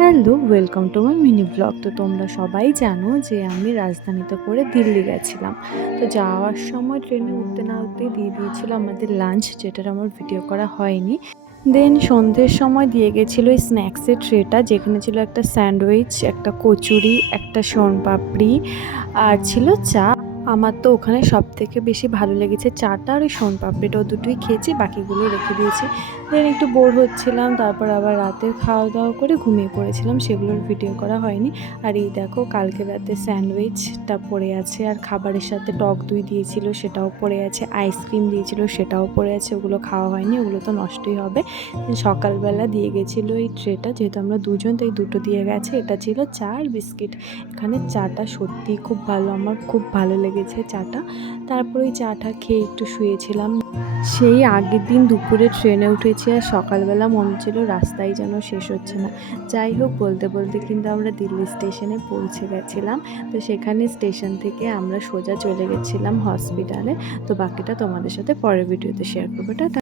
Hello, welcome to my mini blog. তো তোমরা সবাই জানো যে আমি রাজধানীতে করে দিল্লি গেছিলাম। তো যাওয়ার সময় ট্রেনে উঠতে না উঠতেই দিয়ে দিয়েছিল আমাদের লাঞ্চ, যেটার আমার ভিডিও করা হয়নি। দেন সন্ধ্যের সময় দিয়ে গেছিলো এই স্ন্যাক্সের ট্রেটা, যেখানে ছিল একটা স্যান্ডউইচ, একটা কচুরি, একটা শোনপাপড়ি আর ছিল চা। আমার তো ওখানে সবথেকে বেশি ভালো লেগেছে চাটা আর ওই শোনপাপড়িটা, দুটোই খেয়েছি, বাকিগুলো রেখে দিয়েছি। দেন একটু বোর হচ্ছিলাম, তারপর আবার রাতের খাওয়া দাওয়া করে ঘুমিয়ে পড়েছিলাম, সেগুলোর ভিডিও করা হয়নি। আর এই দেখো, কালকে রাতে স্যান্ডউইচটা পড়ে আছে, আর খাবারের সাথে টক দই দিয়েছিল সেটাও পড়ে আছে, আইসক্রিম দিয়েছিল সেটাও পড়ে আছে, ওগুলো খাওয়া হয়নি, ওগুলো তো নষ্টই হবে। সকালবেলা দিয়ে গেছিলো এই ট্রেটা, যেহেতু আমরা দুজন তাই দুটো দিয়ে গেছে। এটা ছিল চা আর বিস্কিট। এখানে চাটা সত্যিই খুব ভালো, আমার খুব ভালো লেগেছে চাটা। তারপর ওই চাটা খেয়ে একটু শুয়েছিলাম। সেই আগের দিন দুপুরে ট্রেনে উঠেছি, আর সকালবেলা মনে হচ্ছিল রাস্তায় যেন শেষ হচ্ছে না। যাই হোক, বলতে বলতে কিন্তু আমরা দিল্লি স্টেশনে পৌঁছে গেছিলাম। তো সেখানে স্টেশন থেকে আমরা সোজা চলে গেছিলাম হসপিটালে। তো বাকিটা তোমাদের সাথে পরের ভিডিওতে শেয়ার করবো। টাটা।